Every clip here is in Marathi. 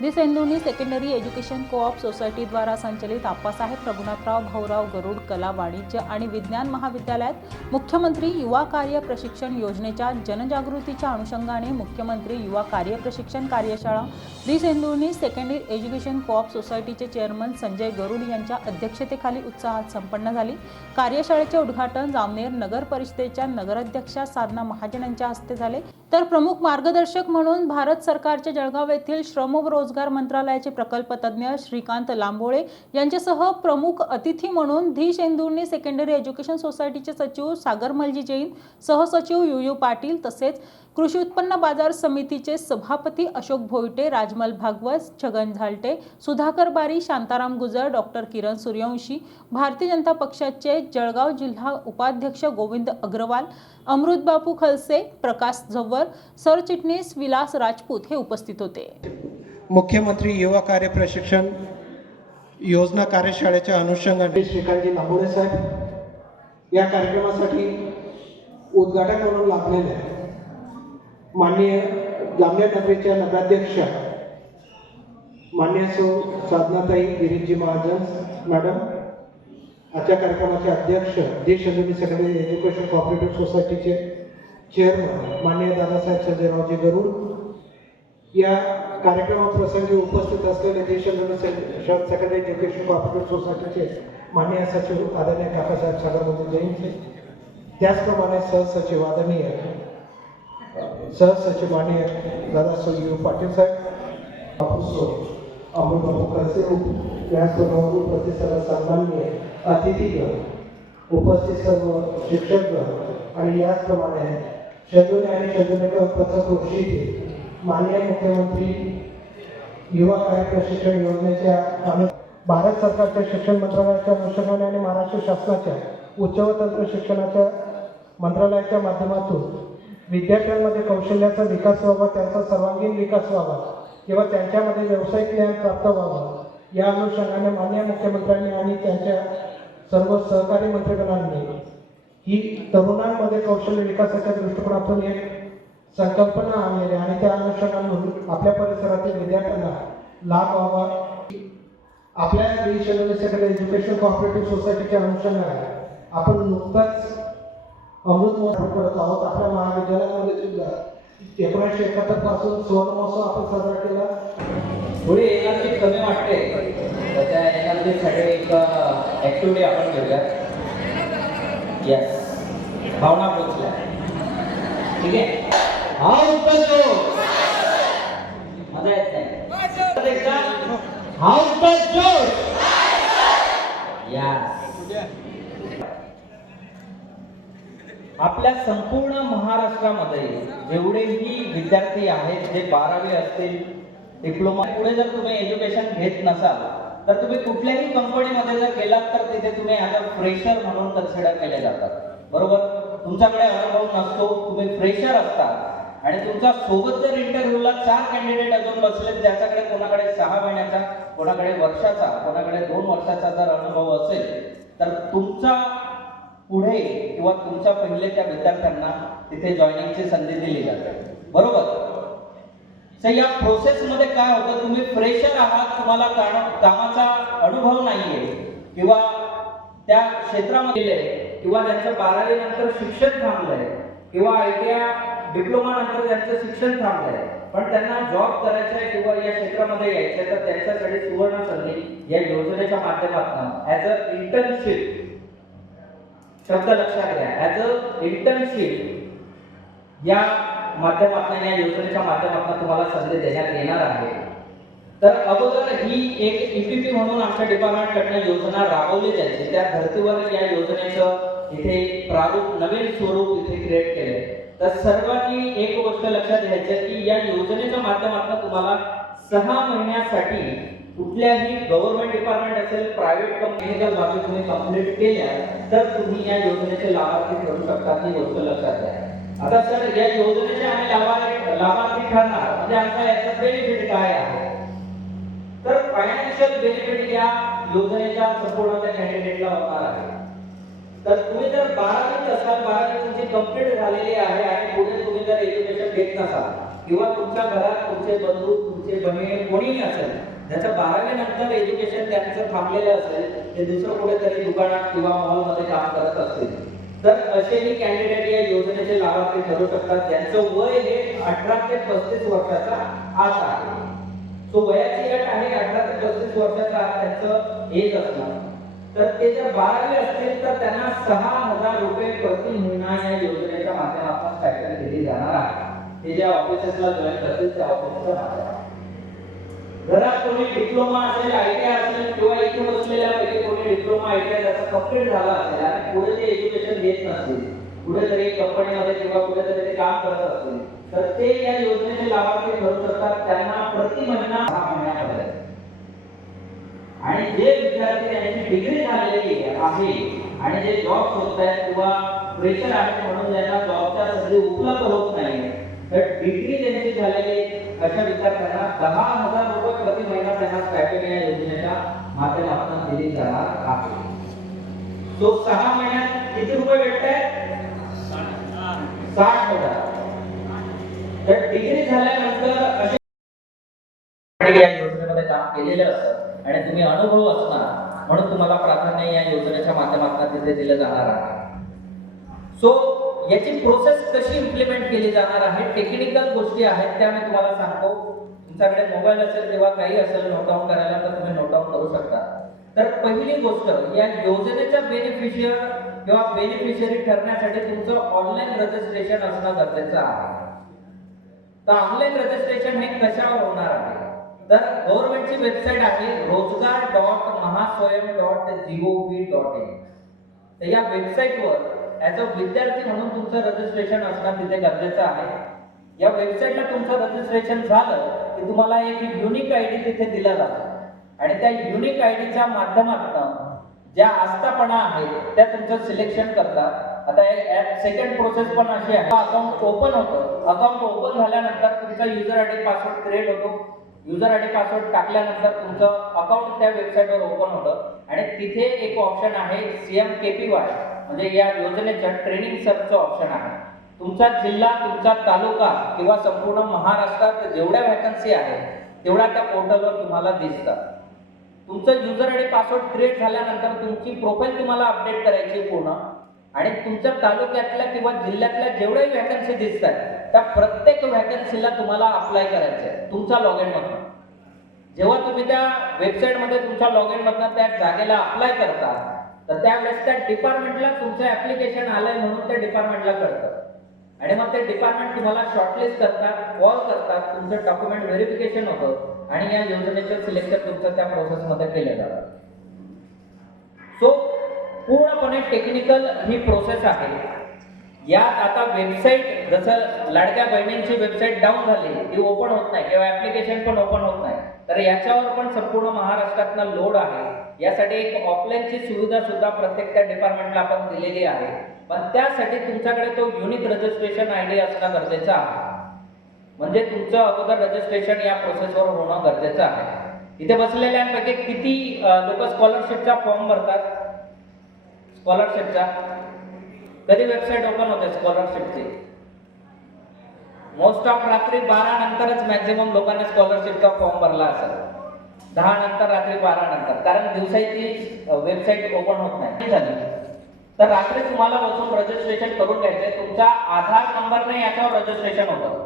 The Shendurni secondary education co-op सोसायटीद्वारा संचलित आप्पासाहेब रघुनाथराव भाऊराव गरुड कला वाणिज्य आणि विज्ञान महाविद्यालयात मुख्यमंत्री युवा कार्य प्रशिक्षण योजनेच्या जनजागृतीच्या अनुषंगाने मुख्यमंत्री युवा कार्य प्रशिक्षण कार्यशाळा the Shendurni secondary education co-op सोसायटीचे चेअरमन संजय गरुड यांच्या अध्यक्षतेखाली उत्साहात संपन्न झाली. कार्यशाळेचे उद्घाटन जामनेर नगर परिषदेच्या नगराध्यक्षा साधना महाजन यांच्या हस्ते झाले. तर प्रमुख मार्गदर्शक म्हणून भारत सरकारच्या जळगाव येथील श्रम व रोजगार मंत्रालयाचे प्रकल्प तज्ज्ञ श्रीकांत लांबोळे यांच्यासह प्रमुख अतिथी म्हणून धी शेंदुर्णी सेकंडरी एज्युकेशन सोसायटीचे सचिव सागर मलजी जैन सहसचिव यू यू पाटील तसेच कृषी उत्पन्न बाजार समितीचे सभापती अशोक भोईटे राजमल भागवत छगन झालटे सुधाकर बारी शांताराम गुजर डॉक्टर किरण सूर्यवंशी भारतीय जनता पक्षाचे जळगाव जिल्हा उपाध्यक्ष गोविंद अग्रवाल अमृतबापू खलसे प्रकाश झव्वर सरचिटणीस विलास राजपूत हे उपस्थित होते. मुख्यमंत्री युवा कार्य प्रशिक्षण योजना कार्यशाळेच्या अनुषंगाने श्रीकांतजी साहेब या कार्यक्रमासाठी उद्घाटक म्हणून लाभलेले माननीय जामनेर नगरीच्या नगराध्यक्ष मान्य सौ साधनाताई गिरीजी महाजन मॅडम आजच्या कार्यक्रमाचे अध्यक्ष देश शंदुनी सेकंडरी एज्युकेशन कॉपरेटिव्ह सोसायटीचे चेअरमन माननीय दादासाहेब संजयरावजी गरुड या कार्यक्रमाप्रसंगी उपस्थित असलेले देश सेकंडरी एज्युकेशन कॉपरेटिव्ह सोसायटीचे माननीय सचिव आदरणीय काकासाहेब सागरमोदी जयंती. त्याचप्रमाणे सहसचिव आदरणीय सहसचिव माननीय दादा यू पाटील साहेब. अमृतबाबू खडसे त्याचप्रमाणे उपस्थित सर्व सन्माननीय अतिथीगण उपस्थित सर्व शिक्षकगण आणि याचप्रमाणे शंदुने आणि शंदुनेकर पथकृषीचे माननीय मुख्यमंत्री युवा कार्य प्रशिक्षण योजनेच्या अनु भारत सरकारच्या शिक्षण मंत्रालयाच्या अनुषंगाने आणि महाराष्ट्र शासनाच्या उच्च व तंत्र शिक्षणाच्या मंत्रालयाच्या माध्यमातून विद्यार्थ्यांमध्ये कौशल्याचा विकास व्हावा त्यांचा सर्वांगीण विकास व्हावा किंवा त्यांच्यामध्ये व्यावसायिक ज्ञान प्राप्त व्हावं या अनुषंगाने माननीय मुख्यमंत्र्यांनी आणि त्यांच्या सर्व सहकारी मंत्रिगणांनी ही तरुणांमध्ये कौशल्य विकासाच्या दृष्टिकोनातून एक संकल्पना आणलेली आणि त्या अनुषंगाने आपल्या परिसरातील विद्यार्थ्यांना लाभ व्हावा. आपल्या सेकंडरी एज्युकेशन कॉपरेटिव्ह सोसायटीच्या अनुषंगाने आपण नुकताच अमृत महोत्सव करत आहोत. आपल्या महाविद्यालयामध्ये सुद्धा एकोणीसशे एकाहत्तरपासून सुवर्ण महोत्सव आपण साजरा केला. थोडी एनर्जी कमी वाटते. तर त्या एनर्जीसाठी एक ॲक्टिव्हिटी आपण घेऊया यस भावना पोचल्या ठीक आहे? हा उतरतो मजा येत नाही. एकदा हा उतरतो यस आपल्या संपूर्ण महाराष्ट्रामध्ये जेवढेही विद्यार्थी आहेत जे बारावी असतील डिप्लोमा पुढे जर तुम्ही एज्युकेशन घेत नसाल तर तुम्ही कुठल्याही कंपनीमध्ये जर गेलात तर तिथे तुम्ही ॲज अ फ्रेशर म्हणून कन्सिडर केले जातात. बरोबर? तुमच्याकडे अनुभव नसतो तुम्ही फ्रेशर असता. आणि तुमच्यासोबत जर इंटरव्ह्यूला चार कॅन्डिडेट अजून बसले ज्याच्याकडे कोणाकडे सहा महिन्याचा कोणाकडे वर्षाचा कोणाकडे दोन वर्षाचा जर अनुभव असेल तर तुमचा पुढे किंवा तुमच्या पहिले त्या विद्यार्थ्यांना तिथे जॉईनिंगची संधी दिली जाते. बरोबर? तर या प्रोसेस मध्ये काय होतं? तुम्ही फ्रेशर आहात तुम्हाला कामाचा अनुभव नाहीये. किंवा त्या क्षेत्रामध्ये किंवा त्यांचं बारावी नंतर शिक्षण थांबलंय किंवा आयटीआय डिप्लोमा नंतर त्यांचं शिक्षण थांबलंय पण त्यांना जॉब करायचा आहे किंवा या क्षेत्रामध्ये यायचं आहे तर त्यांच्यासाठी सुवर्ण संधी या योजनेच्या माध्यमातून ऍज अ इंटर्नशिप शब्द लक्षात घ्या. ऍज अ इंटर्नशिप या माध्यमातून या योजनेच्या माध्यमातून तुम्हाला संधी देण्यात येणार आहे. तर अगोदर ही एक ईपीपी म्हणून आमच्या डिपार्टमेंटकडनं योजना राबवली जायची. त्या धर्तीवर या योजनेचं इथे प्रारूप नवीन स्वरूप इथे क्रिएट केले तर सर्वांनी एक गोष्ट लक्षात घ्यायची आहे की या योजनेच्या माध्यमातून तुम्हाला सहा महिन्यासाठी कुठल्याही गव्हर्नमेंट डिपार्टमेंट असेल प्रायव्हेट कंपनी जर बाबी तुम्ही कंप्लीट केल्या, तर तुम्ही या योजनेचे लाभार्थी ठरू शकता, ही गोष्ट लक्षात घ्या. आता सर, या योजनेचे आम्ही लाभार्थी लाभार्थी ठरणार, म्हणजे आता याचा बेनिफिट काय आहे? तर फायनान्शियल बेनिफिट या योजनेच्या संपूर्ण त्या कॅन्डिडेटला होणार आहे. तर तुम्ही जर बारावीत असाल बारावी तुमची कंप्लीट झालेली आहे आणि पुढे तुम्ही जर एज्युकेशन घेत नसाल किंवा तुमच्या घरात तुमचे बंधू तुमचे बहीण कोणीही असेल ज्याचं बारावी नंतर एज्युकेशन त्यांचं थांबलेलं असेल ते दुसरं कुठेतरी दुकानात किंवा मॉलमध्ये काम करत असतील. तर असेही कॅन्डिडेट या योजनेचे लाभार्थी ठरू शकतात ज्यांचं वय हे अठरा ते पस्तीस वर्षाचा आत आहे. सो वयाची अट आहे अठरा ते पस्तीस वर्षाचा आत त्यांचं एज असणार. तर ते जर बारावी असतील तर त्यांना सहा हजार रुपये प्रति महिना या योजनेच्या माध्यमातून स्टायपेंड दिली जाणार आहे. ते ज्या ऑफिसेसला जॉईन करतील त्या ऑफिसचा घरात कोणी डिप्लोमा असेल आयटीआय असेल किंवा इथे बसलेल्यापैकी कोणी डिप्लोमा आयटीआय त्याचा कंप्लीट झाला असेल आणि पुढे ते एज्युकेशन घेत नसतील कुठेतरी कंपनीमध्ये किंवा कुठेतरी ते काम करत असतील तर ते या योजनेचे लाभार्थी ठरू शकतात. त्यांना प्रति महिना सहा महिन्यामध्ये. आणि जे विद्यार्थी त्यांची डिग्री झालेली आहे आणि जे जॉब शोधत आहेत किंवा प्रेशर आहे म्हणून त्यांना जॉबच्या संधी उपलब्ध होत नाही तर डिग्री त्यांची झालेली अशा विद्यार्थ्यांना दहा हजार रुपये प्रति महिना त्यांना स्टायपेंड या योजनेच्या माध्यमातून दिली जाणार आहे. तो सहा महिन्यात किती रुपये भेटत साठ हजार. तर डिग्री झाल्यानंतर असे या योजनेमध्ये काम केलेलं असतं आणि तुम्ही अनुभव असणार म्हणून तुम्हाला प्राधान्य या योजनेच्या माध्यमातून तिथे दिलं जाणार आहे. सो याची प्रोसेस कशी इम्प्लिमेंट केली जाणार आहे? टेक्निकल गोष्टी आहेत त्या मी तुम्हाला सांगतो. तुमच्याकडे मोबाईल असेल तेव्हा काही असेल नोटडाऊन करायला तर तुम्ही नोटडाऊन करू शकता. तर पहिली गोष्ट या योजनेच्या बेनिफिशियर किंवा बेनिफिशियरी ठरण्यासाठी तुमचं ऑनलाईन रजिस्ट्रेशन असणं गरजेचं आहे. तर ऑनलाईन रजिस्ट्रेशन हे कशावर होणार आहे? तर गव्हर्नमेंटची वेबसाईट आहे Rojgar dot Mahaswayam dot GOV dot in तर या वेबसाईटवर ॲज अ विद्यार्थी म्हणून तुमचं रजिस्ट्रेशन असणं तिथे गरजेचं आहे. या वेबसाईटला तुमचं रजिस्ट्रेशन झालं की तुम्हाला एक युनिक आय डी तिथे दिला जातो. आणि त्या युनिक आय डीच्या माध्यमातून ज्या आस्थापना आहेत त्या तुमचं सिलेक्शन करतात. आता सेकंड प्रोसेस पण अशी आहे. अकाउंट ओपन होतं. अकाउंट ओपन झाल्यानंतर तुमचा user I D password create होतो. युजर आय डी पासवर्ड टाकल्यानंतर तुमचं अकाउंट त्या वेबसाईटवर ओपन होतं. आणि तिथे एक ऑप्शन आहे सीएम के वाय म्हणजे या योजनेच्या ट्रेनिंग सर्चचं ऑप्शन आहे. तुमचा जिल्हा तुमचा तालुका किंवा संपूर्ण महाराष्ट्रात जेवढ्या व्हॅकन्सी आहेत तेवढ्या त्या पोर्टलवर तुम्हाला दिसतात. तुमचं युजर आणि पासवर्ड क्रिएट झाल्यानंतर तुमची प्रोफाईल तुम्हाला अपडेट करायची आहे पूर्ण. आणि तुमच्या तालुक्यातल्या किंवा जिल्ह्यातल्या जेवढ्याही व्हॅकन्सी दिसत आहेत त्या प्रत्येक व्हॅकन्सीला तुम्हाला अप्लाय करायचं आहे तुमच्या लॉग मधून. जेव्हा तुम्ही त्या वेबसाईटमध्ये तुमच्या लॉग इन मधनं त्या जागेला अप्लाय करता तर त्यावेळेस त्या डिपार्टमेंटला तुमचं ऍप्लिकेशन आलंय म्हणून त्या डिपार्टमेंटला कळतं. आणि मग ते डिपार्टमेंट तुम्हाला शॉर्टलिस्ट करतात कॉल करतात तुमचं डॉक्युमेंट व्हेरिफिकेशन होतं आणि या योजनेचं सिलेक्शन तुमचं त्या प्रोसेसमध्ये केलं जातं. सो पूर्णपणे टेक्निकल ही प्रोसेस आहे. यात आता वेबसाईट जसं लाडक्या बहिणींची वेबसाईट डाऊन झाली ती ओपन होत नाही किंवा ऍप्लिकेशन पण ओपन होत नाही. तर याच्यावर पण संपूर्ण महाराष्ट्रातनं लोड आहे. यासाठी एक ऑफलाईनची सुविधा सुद्धा प्रत्येक त्या डिपार्टमेंटला आपण दिलेली आहे. पण त्यासाठी तुमच्याकडे तो युनिक रजिस्ट्रेशन आय डी असणं गरजेचं आहे. म्हणजे तुमचं अगोदर रजिस्ट्रेशन या प्रोसेसवर होणं गरजेचं आहे. इथे बसलेल्यांपैकी किती लोक स्कॉलरशिपचा फॉर्म भरतात? स्कॉलरशिपचा कधी वेबसाईट ओपन होते स्कॉलरशिपची मोस्ट ऑफ रात्री बारा नंतरच मॅक्झिमम लोकांनी स्कॉलरशिपचा फॉर्म भरला असेल. दहा नंतर रात्री बारा नंतर. कारण दिवसाची वेबसाईट ओपन होत नाही. झाली तर रात्री तुम्हाला बसून रजिस्ट्रेशन करून घ्यायचंय. तुमचा आधार नंबरने याच्यावर रजिस्ट्रेशन होतं.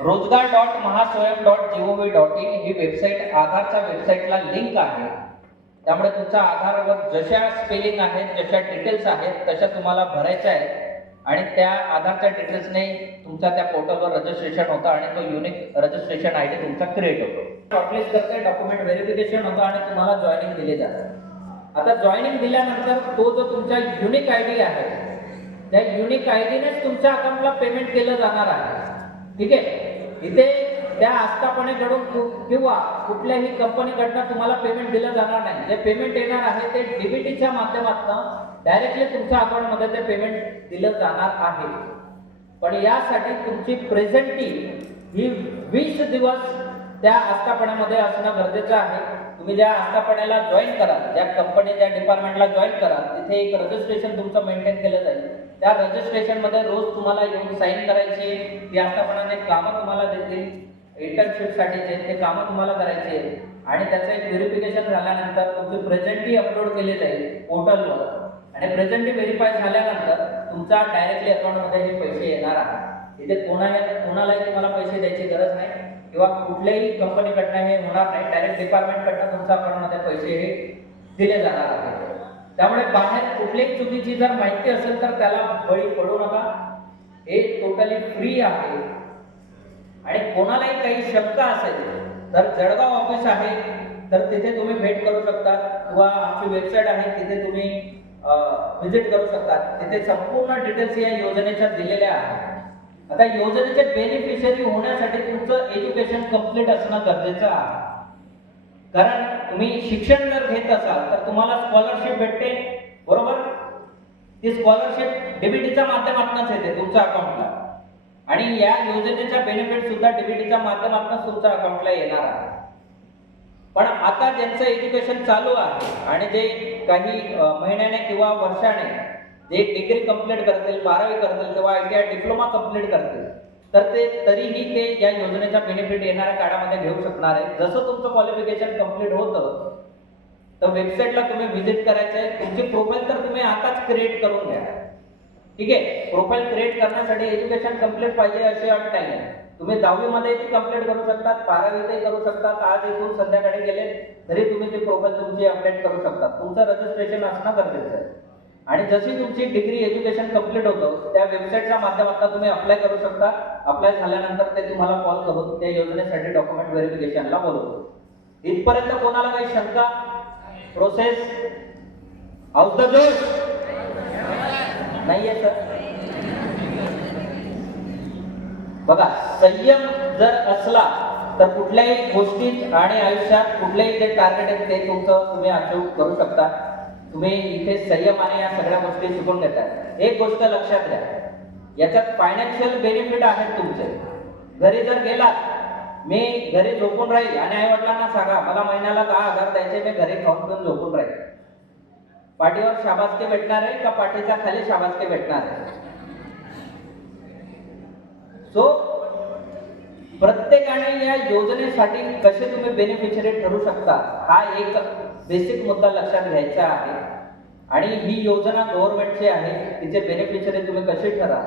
Rojgar dot Mahaswayam dot GOV dot in he website आधारच्या वेबसाईटला लिंक आहे. त्यामुळे तुमच्या आधारवर जशा स्पेलिंग आहेत जशा डिटेल्स आहेत तशा तुम्हाला भरायच्या आहेत. आणि त्या आधारच्या डिटेल्सने तुमचा त्या पोर्टलवर रजिस्ट्रेशन होतं आणि तो युनिक रजिस्ट्रेशन आय डी तुमचा क्रिएट होतो. शॉर्टलिस्ट करते डॉक्युमेंट व्हेरिफिकेशन होतं आणि तुम्हाला जॉईनिंग दिली जाते. आता जॉईनिंग दिल्यानंतर तो जो तुमचा युनिक आय डी आहे त्या युनिक आय डीनेच तुमच्या अकाउंटला पेमेंट केलं जाणार आहे. ठीक आहे? इथे त्या आस्थापनेकडून किंवा कुठल्याही कंपनीकडनं तुम्हाला पेमेंट दिलं जाणार नाही. जे पेमेंट येणार आहे ते डीबीटीच्या माध्यमातून डायरेक्टली तुमच्या अकाउंटमध्ये ते पेमेंट दिलं जाणार आहे. पण यासाठी तुमची प्रेझेंटी ही वीस दिवस त्या आस्थापनामध्ये असणं गरजेचं आहे. तुम्ही ज्या आस्थापनेला जॉईन कराल ज्या कंपनी त्या डिपार्टमेंटला जॉईन कराल तिथे एक रजिस्ट्रेशन तुमचं मेंटेन केलं जाईल. त्या रजिस्ट्रेशनमध्ये रोज तुम्हाला येऊन साईन करायची ती आस्थापनाने कामं तुम्हाला देतील. इंटर्नशिपसाठीचे ते कामं तुम्हाला करायचे. आणि त्याचं एक व्हेरिफिकेशन झाल्यानंतर तुमची प्रेझेंटही अपलोड केली जाईल पोर्टलवर आणि प्रेझेंट व्हेरीफाय झाल्यानंतर तुमच्या डायरेक्टली अकाउंटमध्ये हे पैसे येणार आहेत. इथे कोणाला कोणालाही तुम्हाला पैसे द्यायची गरज नाही. किंवा कुठल्याही कंपनीकडनं हे होणार नाही. डायरेक्ट डिपार्टमेंटकडनं तुमच्या अकाउंटमध्ये पैसे हे दिले जाणार आहेत. त्यामुळे बाहेर कुठलीही चुकीची जर माहिती असेल तर त्याला बळी पडू नका. हे टोटली फ्री आहे. आणि कोणालाही काही शंका असेल तर जळगाव ऑफिस आहे. तर तिथे तुम्ही भेट करू शकता. किंवा आमची वेबसाईट आहे तिथे तुम्ही व्हिजिट करू शकतात. तिथे संपूर्ण डिटेल्स या योजनेच्या दिलेल्या आहेत. आता योजनेचे बेनिफिशियरी होण्यासाठी तुमचं एज्युकेशन कंप्लीट असणं गरजेचं आहे. कारण तुम्ही शिक्षण जर घेत असाल तर तुम्हाला स्कॉलरशिप भेटते. बरोबर? ती स्कॉलरशिप डीबीटीच्या माध्यमातूनच येते तुमच्या अकाउंटला आणि या योजनेच्या बेनिफिट सुद्धा डीबीटीच्या माध्यमातून तुमच्या अकाउंटला येणार आहे. पण आता ज्यांचं एज्युकेशन चालू आहे आणि जे काही महिन्याने किंवा वर्षाने जे डिग्री कंप्लीट करतील बारावी करतील किंवा I T I diploma complete करतील तर ते तरीही ते या योजनेचा बेनिफिट येणाऱ्या काळामध्ये घेऊ शकणार आहे जसं तुमचं क्वालिफिकेशन कंप्लीट होतं तर वेबसाईटला तुम्ही व्हिजिट करायचं आहे. तुमची प्रोफाईल तर तुम्ही आताच क्रिएट करून घ्या. ठीक आहे? प्रोफाईल क्रिएट करण्यासाठी एज्युकेशन कंप्लीट पाहिजे अशी अट नाही आहे तुम्ही दहावीमध्ये ती कंप्लीट करू शकतात बारावीतही करू शकतात आज इथून संध्याकाळी गेले तरी तुम्ही ती प्रोफाईल तुमची अपडेट करू शकता. तुमचं रजिस्ट्रेशन असणं गरजेचं आहे. आणि जशी तुमची डिग्री एज्युकेशन कंप्लीट होतं त्या वेबसाईटच्या माध्यमातून तुम्ही अप्लाय करू शकता. अप्लाय झाल्यानंतर ते तुम्हाला कॉल करून त्या योजनेसाठी डॉक्युमेंट व्हेरिफिकेशनला बोलवतो. इथपर्यंत कोणाला काही शंका? प्रोसेस हाऊस द जोश नाहीये सर बघा संयम जर असला तर कुठल्याही गोष्टीत आणि आयुष्यात कुठलेही जे टार्गेट आहे ते तुमचं तुम्ही अचीव करू शकता. तुम्ही इथे संयमाने या सगळ्या गोष्टी शिकून घेतात एक गोष्ट लक्षात घ्या. याच्यात फायनान्शियल बेनिफिट आहेत तुमचे. घरी जर गेलात मी घरी झोपून राहील आणि आई वडिलांना सांगा मला महिन्याला दहा हजार द्यायचे मी घरी खाऊन पिऊन झोपून राहील. पाठीवर शाबासकी भेटणार आहे का पाठीच्या खाली शाबासकी भेटणार आहे? सो प्रत्येकाने या योजनेसाठी कसे तुम्ही बेनिफिशियरी ठरू शकता? हा एक बेसिक मुद्दा लक्षात घ्यायचा आहे. आणि ही योजना गव्हर्नमेंटची आहे तिचे बेनिफिशियरी तुम्ही कसे ठरा?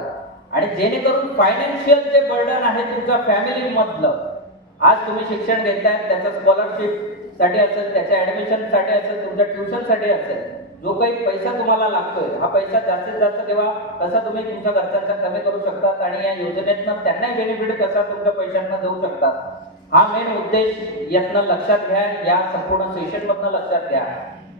आणि जेणेकरून फायनान्शियल जे बर्डन आहे तुमच्या फॅमिलीमधलं आज तुम्ही शिक्षण घेताय त्याचं स्कॉलरशिपसाठी असेल त्याच्या ऍडमिशनसाठी असेल तुमच्या ट्युशनसाठी असेल जो काही पैसा तुम्हाला लागतोय हा पैसा जास्तीत जास्त किंवा कसा तुम्ही तुमच्या खर्चांचा कमी करू शकतात आणि या योजनेतनं त्यांना बेनिफिट कसा तुमच्या पैशांना देऊ शकतात? हा मेन उद्देश यातनं लक्षात घ्या या संपूर्ण सेशन मधनं लक्षात घ्या.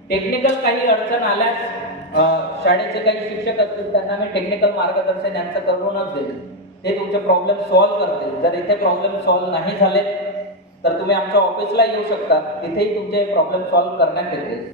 टेक्निकल काही अडचण आल्यास शाळेचे काही शिक्षक असतील त्यांना मी टेक्निकल मार्गदर्शन यांचं करूनच देईल ते तुमचे प्रॉब्लेम सॉल्व्ह करतील. जर इथे प्रॉब्लेम सॉल्व्ह नाही झाले तर तुम्ही आमच्या ऑफिसला येऊ शकता. तिथेही तुमचे प्रॉब्लेम सॉल्व्ह करण्यात येतील.